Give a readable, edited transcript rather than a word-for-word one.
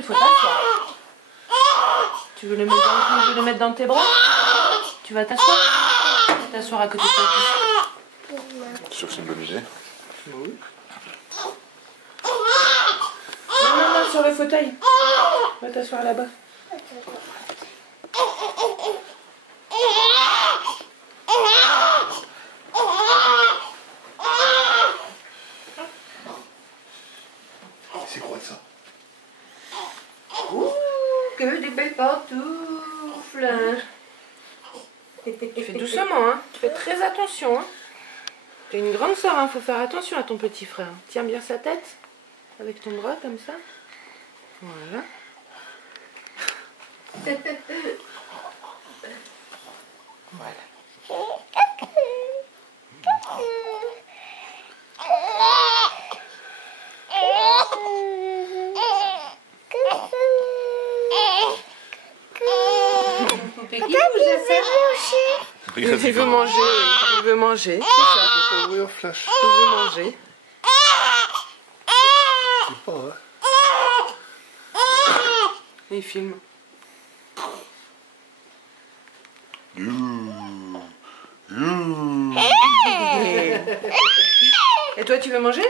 Il faut t'asseoir. Tu veux le mettre dans tes bras? Tu vas t'asseoir? Tu vas t'asseoir à côté de toi. Tu es sûr que c'est une bonne idée? Oui. Non, non, non, sur le fauteuil. Va t'asseoir là-bas. C'est quoi ça? Ouh, que des belles pantoufles. Tu fais doucement, hein. Tu fais très attention, hein. T'es une grande sœur, hein. Faut faire attention à ton petit frère. Tiens bien sa tête avec ton bras comme ça. Voilà. Voilà. Il veut manger, il veut manger. Il faut ouvrir Flash. Il veut manger. C'est pas, hein? Il filme. Et toi, tu veux manger?